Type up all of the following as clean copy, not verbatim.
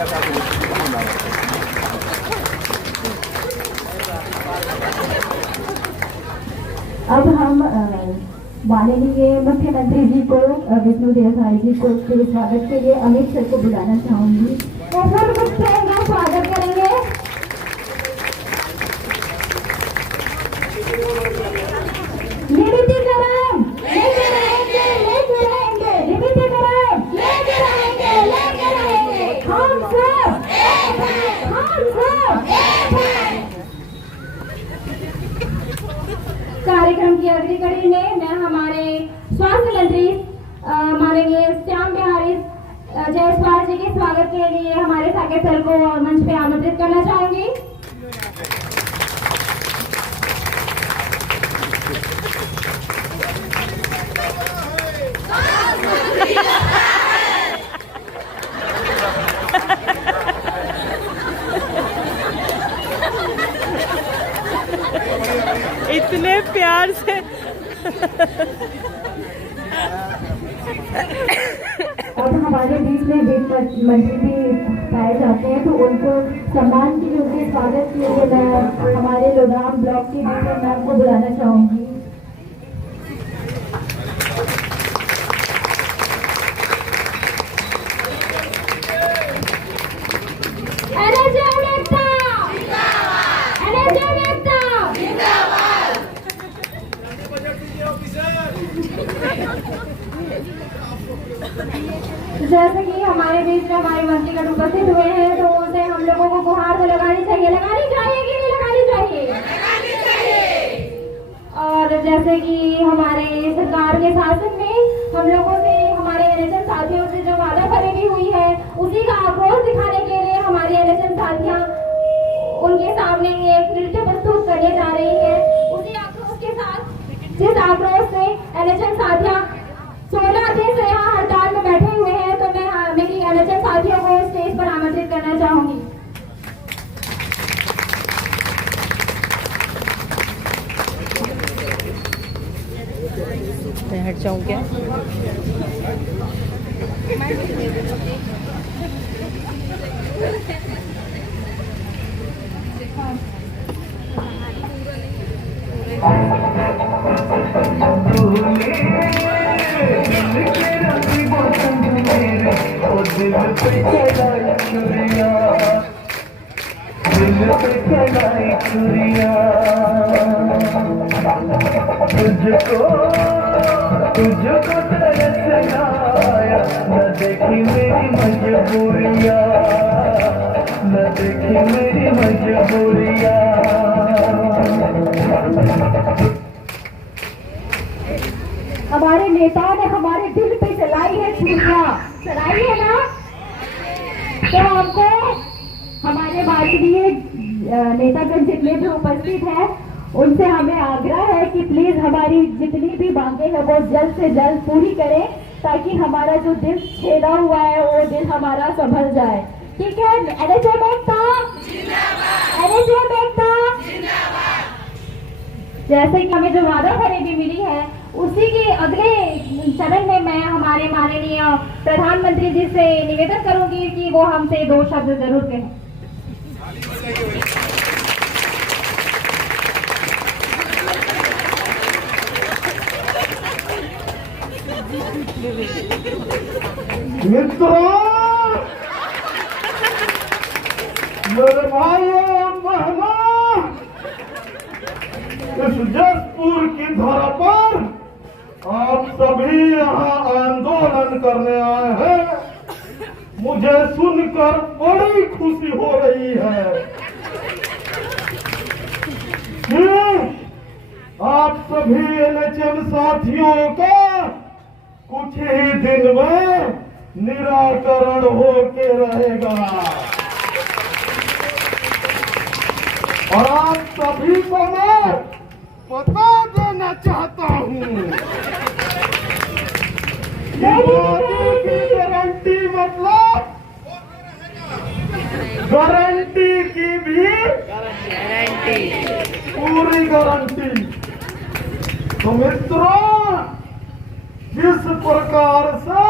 अब हम माननीय मुख्यमंत्री जी को विष्णु देसाई जी को उसके स्वागत के लिए अमित सर को बुलाना चाहूंगी। तो सर कुछ कहेंगे, स्वागत करेंगे। कार्यक्रम की अगली कड़ी में मैं हमारे स्वास्थ्य मंत्री माननीय श्याम बिहारी जायसवाल जी के स्वागत के लिए हमारे साकेत सर को मंच पे आमंत्रित करना चाहूंगी। इतने प्यार से अब हमारे बीच में वित्त मंत्री भी पाए जाते हैं, तो उनको सम्मान के लिए उनके स्वागत के लिए मैं हमारे लोनाम ब्लॉक के बीच मैम को बुलाना चाहूंगी। जैसे कि हमारे बीच में हमारे मंत्रीगण उपस्थित हुए हैं, तो उनसे हम लोगों को गुहार तो लगानी चाहिए कि नहीं लगानी चाहिए। और जैसे कि हमारे सरकार के शासन में हम लोगों से, हमारे एनएचएम साथियों से जो वादा खरीदी हुई है, उसी का आक्रोश दिखाने के लिए हमारी एनएचएम साथियां उनके सामने एक नृत्य प्रस्तुत करने जा रही है। उसी आक्रोश के साथ, जिस आक्रोश से एनएचएम साथियां 16 दिन से यहाँ हड़ताल में बैठे हुए हैं, तो मैं मेरी एनएचएम साथियों को स्टेज पर आमंत्रित करना चाहूंगी। मैं हट जाऊं क्या? दिल पे चलाई छुरिया, दिल पे चलाई छुरिया, तुझको तरस आया, न देखी मेरी मजबूरिया, न देखी मेरी मजबूरिया। हमारे नेताओं ने हमारे दिल पे चलाई है छुरिया, चलाई है ना? तो हमको हमारे भारतीय नेतागण जितने भी उपस्थित हैं, उनसे हमें आग्रह है कि प्लीज हमारी जितनी भी मांगे हैं वो जल्द से जल्द पूरी करें, ताकि हमारा जो दिल छेदा हुआ है वो दिल हमारा संभल जाए। ठीक है? एनएचएम एकता जिंदाबाद, एनएचएम एकता जिंदाबाद। जैसे कि हमें जो वादा खरीदी मिली है, उसी के अगले चरण में मैं हमारे माननीय प्रधानमंत्री जी से निवेदन करूंगी कि वो हमसे 2 शब्द जरूर कहें। मित्रों, मेरे भाइयों बहनों, इस जसपुर की धरा पर आप सभी यहाँ आंदोलन करने आए हैं, मुझे सुनकर बड़ी खुशी हो रही है कि आप सभी एनएचएम साथियों का कुछ ही दिन में निराकरण होके रहेगा। और आप सभी को मैं बता देना चाहता हूँ, मोदी की गारंटी मतलब गारंटी की भी गारंटी, पूरी गारंटी। तो मित्रों, जिस प्रकार से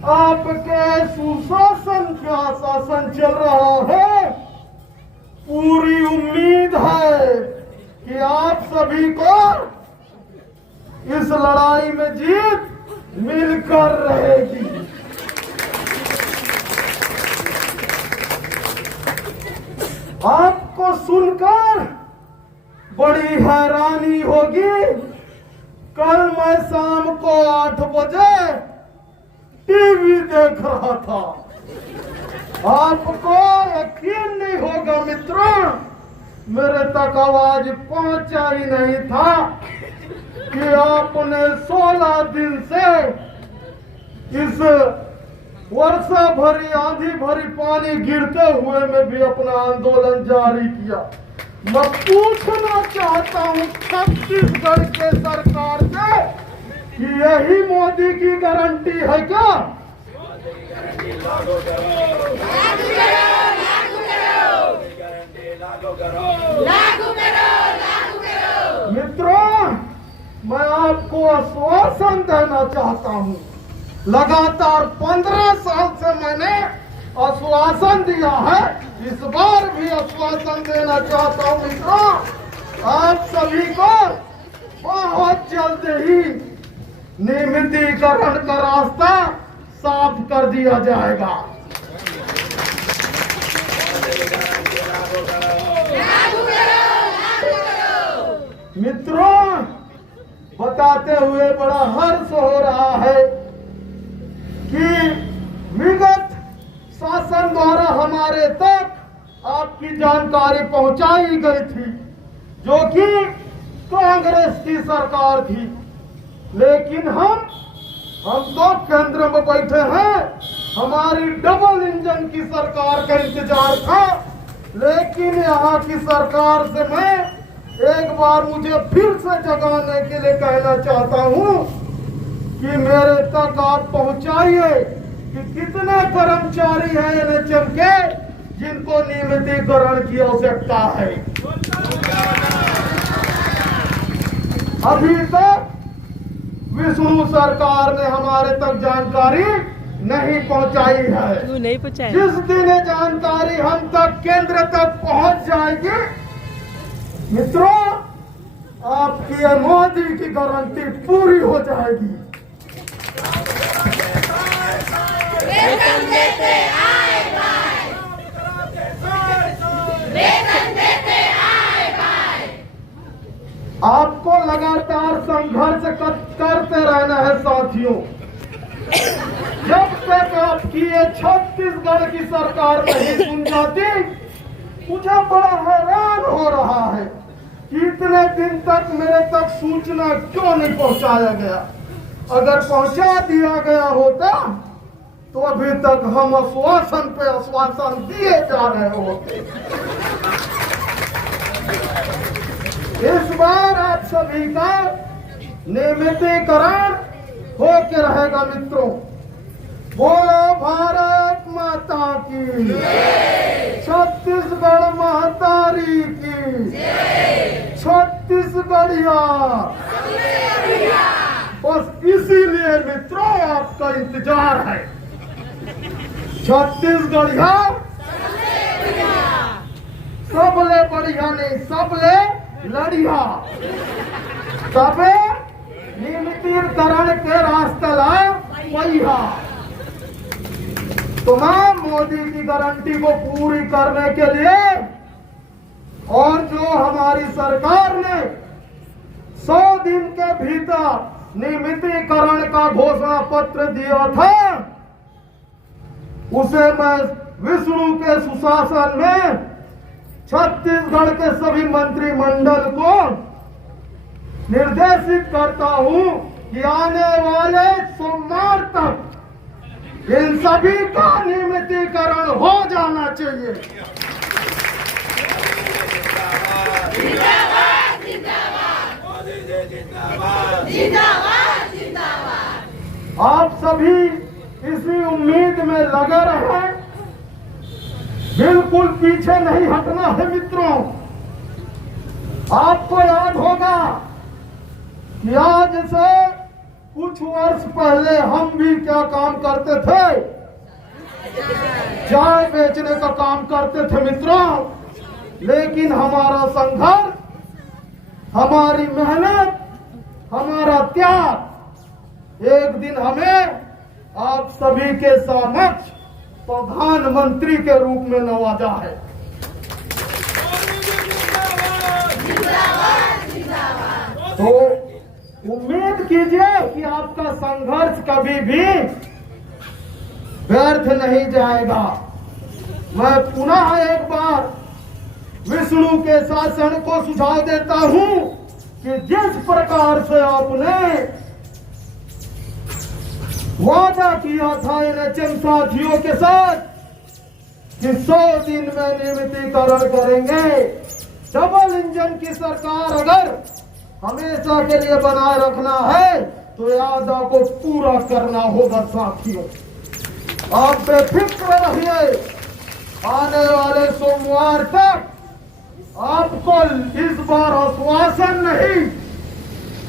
आपके सुशासन का शासन चल रहा है। पूरी उम्मीद है कि आप सभी को इस लड़ाई में जीत मिलकर रहेगी। आपको सुनकर बड़ी हैरानी होगी, कल मैं शाम को 8 बजे टीवी देख रहा था। आपको यकीन नहीं होगा मित्रों, मेरे तक आवाज पहुंचा ही नहीं था कि आपने 16 दिन से इस वर्षा भरी आंधी भरी पानी गिरते हुए में भी अपना आंदोलन जारी किया। मैं पूछना चाहता हूं छत्तीसगढ़ के सरकार से कि यही मोदी की गारंटी है क्या? मित्रों, मैं आपको आश्वासन देना चाहता हूं। लगातार 15 साल से मैंने आश्वासन दिया है, इस बार भी आश्वासन देना चाहता हूं मित्रों, आप सभी को बहुत जल्द ही नियमितीकरण का रास्ता साफ कर दिया जाएगा। मित्रों, बताते हुए बड़ा हर्ष हो रहा है कि विगत शासन द्वारा हमारे तक आपकी जानकारी पहुंचाई गई थी, जो कि कांग्रेस की सरकार थी। लेकिन हम तो केंद्र में बैठे हैं, हमारी डबल इंजन की सरकार का इंतजार था। लेकिन यहाँ की सरकार से मैं एक बार मुझे फिर से जगाने के लिए कहना चाहता हूँ कि मेरे तक आप पहुंचाइए कि कितने कर्मचारी हैं एनएचएम के जिनको नियमितीकरण की आवश्यकता है। अभी तक विष्णु सरकार ने हमारे तक जानकारी नहीं पहुंचाई है। नहीं पहुंचाई। जिस दिन ये जानकारी हम तक केंद्र तक पहुंच जाएगी मित्रों, आपकी ये मोदी की गारंटी पूरी हो जाएगी। वेतन देते आए भाई, वेतन देते आए भाई। आपको लगातार संघर्ष करते रहना है साथियों। जब तक आपकी ये छत्तीसगढ़ की सरकार नहीं सुन जाती, मुझे बड़ा हैरान हो रहा है कि इतने दिन तक मेरे तक सूचना क्यों नहीं पहुंचाया गया। अगर पहुंचा दिया गया होता तो अभी तक हम आश्वासन पे आश्वासन दिए जा रहे होते। इस बार आप सभी का नियमितीकरण होके रहेगा मित्रों। बोलो भारत माता की, छत्तीसगढ़ महतारी की, छत्तीसगढ़िया। बस इसीलिए मित्रों आपका इंतजार है। छत्तीसगढ़िया सबले बढ़िया नहीं, सबले लड़िया। तबे नियमितीकरण के रास्ते ला पहिया। तो मैं मोदी की गारंटी को पूरी करने के लिए और जो हमारी सरकार ने 100 दिन के भीतर नियमितीकरण का घोषणा पत्र दिया था, उसे मैं विष्णु के सुशासन में छत्तीसगढ़ के सभी मंत्रिमंडल को निर्देशित करता हूं कि आने वाले सोमवार तक इन सभी का नियमितीकरण हो जाना चाहिए। जिंदाबाद जिंदाबाद मोदी जी जिंदाबाद जिंदाबाद जिंदाबाद। आप सभी इसी उम्मीद में लगे रहे, बिल्कुल पीछे नहीं हटना है मित्रों। आपको याद होगा कि आज से कुछ वर्ष पहले हम भी क्या काम करते थे? चाय बेचने का काम करते थे मित्रों। लेकिन हमारा संघर्ष, हमारी मेहनत, हमारा त्याग एक दिन हमें आप सभी के समक्ष प्रधानमंत्री के रूप में नवाजा है। तो उम्मीद कीजिए कि आपका संघर्ष कभी भी व्यर्थ नहीं जाएगा। मैं पुनः एक बार विष्णु के शासन को सुझाव देता हूं कि जिस प्रकार से आपने वादा किया था एनएचएम साथियों के साथ कि 100 दिन में नियमितीकरण करेंगे, डबल इंजन की सरकार अगर हमेशा के लिए बनाए रखना है तो यादा को पूरा करना होगा साथियों। आप बेफिक्र रहिए, आने वाले सोमवार तक आपको इस बार आश्वासन नहीं,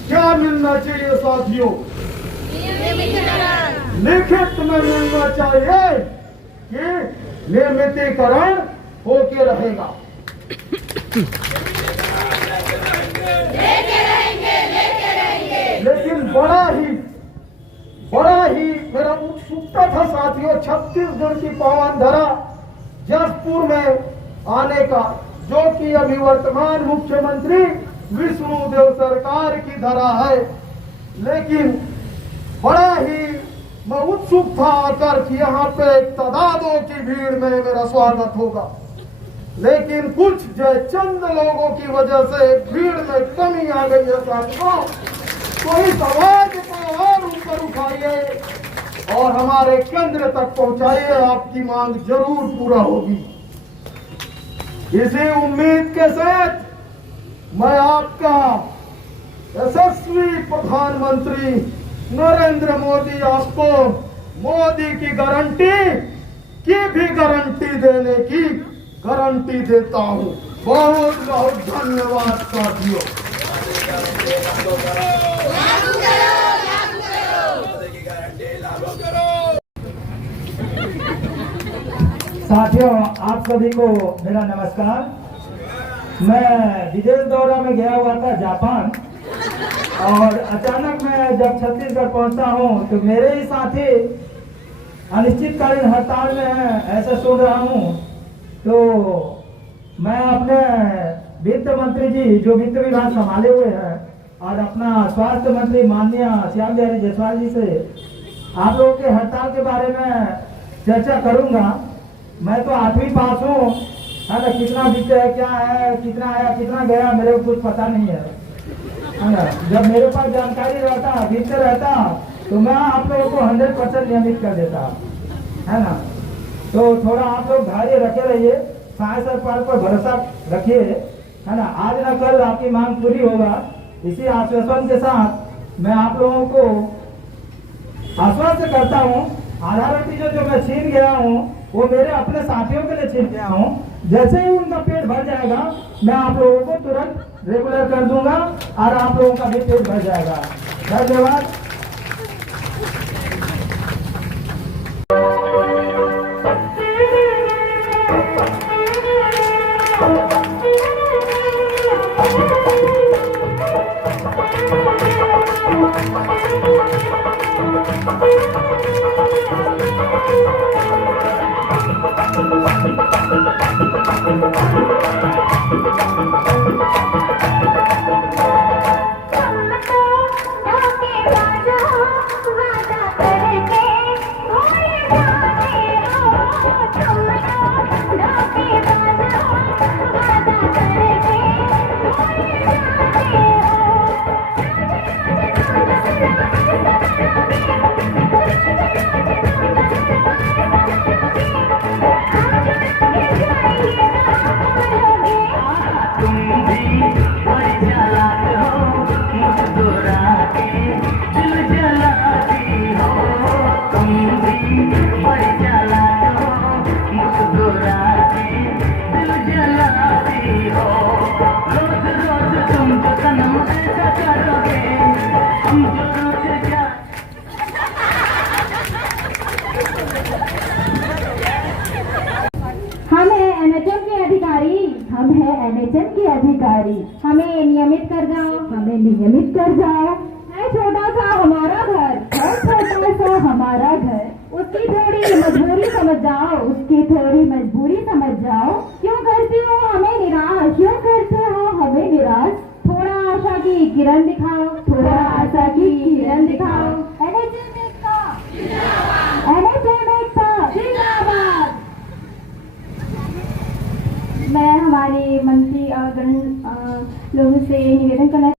क्या मिलना चाहिए साथियों? लिखित में मिलना चाहिए कि नियमितीकरण होके रहेगा। लेकिन बड़ा ही मेरा उत्सुकता था साथियों, छत्तीसगढ़ की पावन धरा जसपुर में आने का, जो कि अभी वर्तमान मुख्यमंत्री विष्णुदेव सरकार की धरा है। लेकिन बड़ा ही मैं उत्सुक था आकर कि यहाँ पे तादादों की भीड़ में मेरा स्वागत होगा। लेकिन कुछ चंद लोगों की वजह से भीड़ में कमी आ गई है साथियों। तो इस आवाज को और ऊपर उठाइए और हमारे केंद्र तक पहुंचाइए, आपकी मांग जरूर पूरा होगी। इसी उम्मीद के साथ मैं आपका यशस्वी प्रधानमंत्री नरेंद्र मोदी, आपको मोदी की गारंटी की भी गारंटी देने की गारंटी देता हूं। बहुत बहुत धन्यवाद साथियों। साथियों, आप सभी को मेरा नमस्कार। मैं विदेश दौरा में गया हुआ था जापान, और अचानक मैं जब छत्तीसगढ़ पहुंचता हूं तो मेरे ही साथी अनिश्चितकालीन हड़ताल में हैं, ऐसा सुन रहा हूं। तो मैं अपने वित्त मंत्री जी जो वित्त विभाग संभाले हुए हैं और अपना स्वास्थ्य मंत्री माननीय श्याम बिहारी जायसवाल जी से आप लोगों के हड़ताल के बारे में चर्चा करूंगा। मैं तो 8वीं पास हूँ, है ना, कितना बीते है, क्या है, कितना आया कितना गया मेरे को कुछ पता नहीं है ना। जब मेरे पास जानकारी रहता, बीतते रहता, तो मैं आप लोगों को 100% नियमित कर देता, है ना। तो थोड़ा आप लोग धैर्य रखे रहिए, साय सरकार पर भरोसा रखिए, है ना। आज न कल आपकी मांग पूरी होगा। इसी आश्वासन के साथ मैं आप लोगों को आश्वस्त करता हूँ, आधार चीजों जो मैं छीन गया हूँ वो मेरे अपने साथियों के लिए छीन गया हूँ। जैसे ही उनका पेट भर जाएगा मैं आप लोगों को तुरंत रेगुलर कर दूंगा और आप लोगों का भी पेट भर जाएगा। धन्यवाद। तुम भी जीत कर जाओ। है छोटा सा हमारा घर, है छोटा सा हमारा घर, उसकी थोड़ी मजबूरी समझ जाओ, उसकी थोड़ी मजबूरी समझ जाओ। क्यों करते हो हमें निराश, क्यों करते हो हमें निराश? थोड़ा आशा की किरण दिखाओ, थोड़ा आशा की किरण दिखाओ। NHM एकता जिंदाबाद, NHM एकता जिंदाबाद। मैं हमारे मंत्री और गण लोगों से निवेदन करना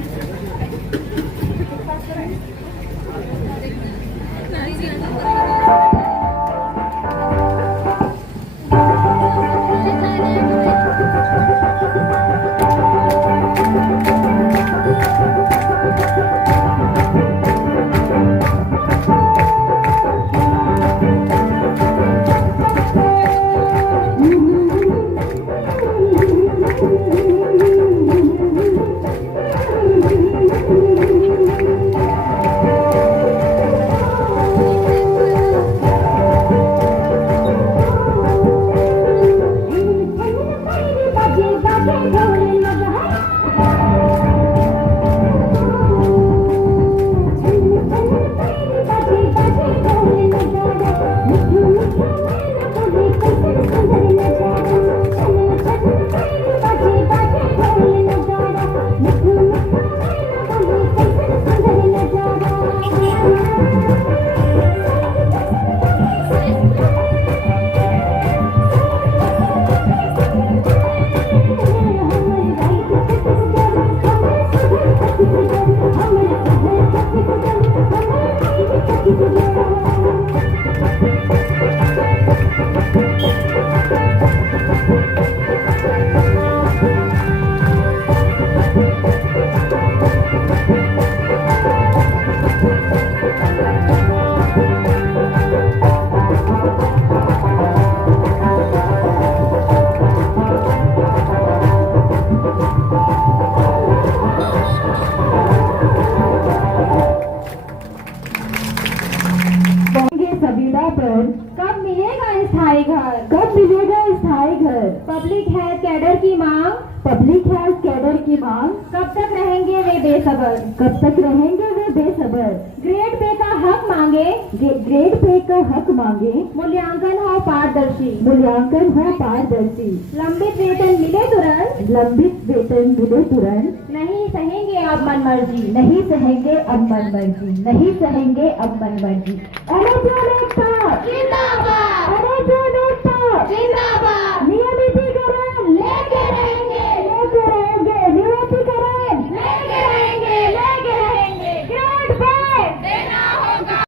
संविदा पर कब मिलेगा स्थायी घर, कब मिलेगा स्थायी घर? पब्लिक हेल्थ कैडर की मांग, पब्लिक हेल्थ कैडर की मांग। कब तक रहेंगे वे बेसब्र, कब तक रहेंगे वे बेसब्र? ग्रेड पे का हक मांगे, ग्रेड पे का हक मांगे। मूल्यांकन हो पारदर्शी, मूल्यांकन हो पारदर्शी। लंबित वेतन मिले तुरंत, लंबित वेतन मिले तुरंत। नहीं सहेंगे अब मनमर्जी, नहीं सहेंगे अब मनमर्जी, नहीं सहेंगे अब मनमर्जी। जिंदाबाद नियमितीकरण लेके रहेंगे, लेके रहेंगे, नियमितीकरण लेके रहेंगे, लेके रहेंगे। ग्रेड पे देना होगा।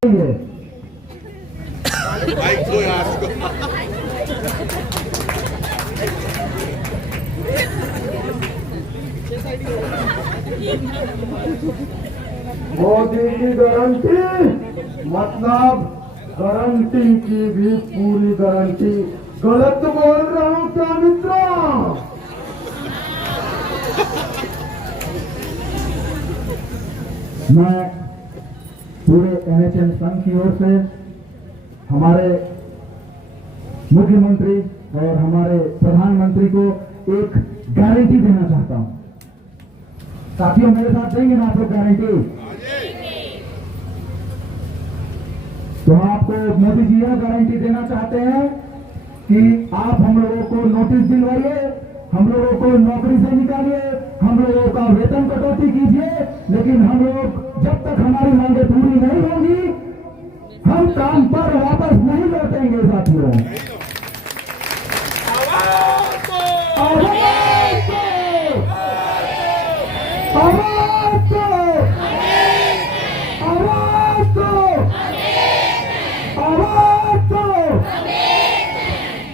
मोदी की गारंटी मतलब गारंटी की भी पूरी गारंटी। गलत बोल रहा हूँ क्या मित्रों? मैं पूरे NHM संघ की ओर से हमारे मुख्यमंत्री और हमारे प्रधानमंत्री को एक गारंटी देना चाहता हूं। साथियों मेरे साथ देंगे ना आप लोग गारंटी? तो आपको मोदी जी यह गारंटी देना चाहते हैं कि आप हम लोगों को नोटिस दिलवाइए, हम लोगों को नौकरी से निकालिए, हम लोगों का वेतन कटौती कीजिए, लेकिन हम लोग जब तक हमारी मांगे पूरी नहीं होंगी हम काम पर वापस नहीं लौटेंगे। साथियों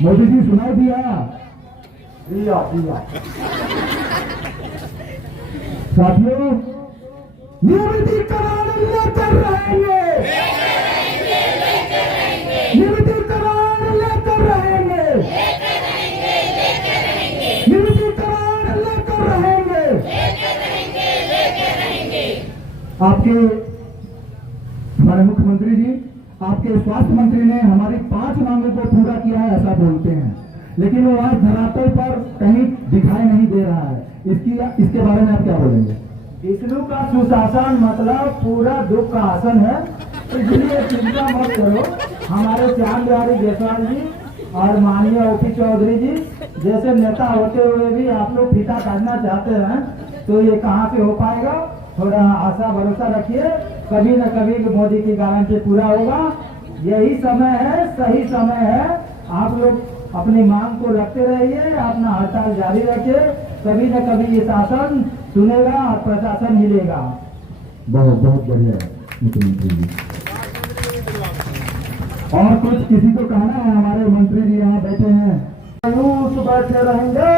मोदी जी सुनाई दिया? दिया दिया। साथियों नियमितीकरण लेकर रहेंगे, नियमितीकरण लेकर रहेंगे, नियमितीकरण लेकर रहेंगे। आपके हमारे मुख्यमंत्री जी, आपके स्वास्थ्य मंत्री ने हमारी 5 मांगों को पूरा किया है ऐसा बोलते हैं, लेकिन वो आज धरातल पर कहीं दिखाई नहीं दे रहा है। इसके बारे में आप क्या बोलेंगे? विष्णु का सुशासन मतलब पूरा दुख का आसन है, इसलिए चिंता मत करो। हमारे श्याम बिहारी जायसवाल जी और माननीय ओपी चौधरी जी जैसे नेता होते हुए भी आप लोग फीता काटना चाहते हैं तो ये कहाँ से हो पाएगा। थोड़ा आशा भरोसा रखिए, कभी न कभी मोदी की गारंटी पूरा होगा। यही समय है, सही समय है। आप लोग अपनी मांग को रखते रहिए, अपना हड़ताल जारी रखिए, कभी न कभी ये शासन सुनेगा और प्रशासन मिलेगा। बहुत बहुत बढ़िया मुख्यमंत्री जी। और कुछ किसी को कहना है? हमारे मंत्री जी यहाँ बैठे हैं। आयुष बैठे रहेंगे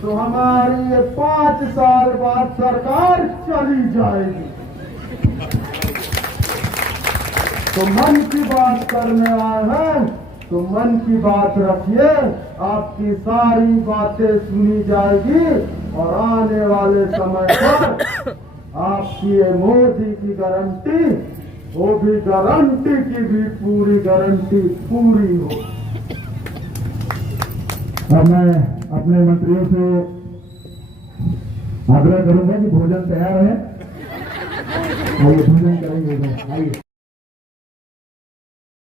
तो हमारी ये 5 साल बाद सरकार चली जाएगी। तो मन की बात करने आए हैं तो मन की बात रखिए, आपकी सारी बातें सुनी जाएगी और आने वाले समय पर आपकी ये मोदी की गारंटी, वो भी गारंटी की भी पूरी गारंटी पूरी हो। अब मैं अपने मंत्रियों से आग्रह करूंगा कि भोजन तैयार है, आइए भोजन करेंगे। आइए।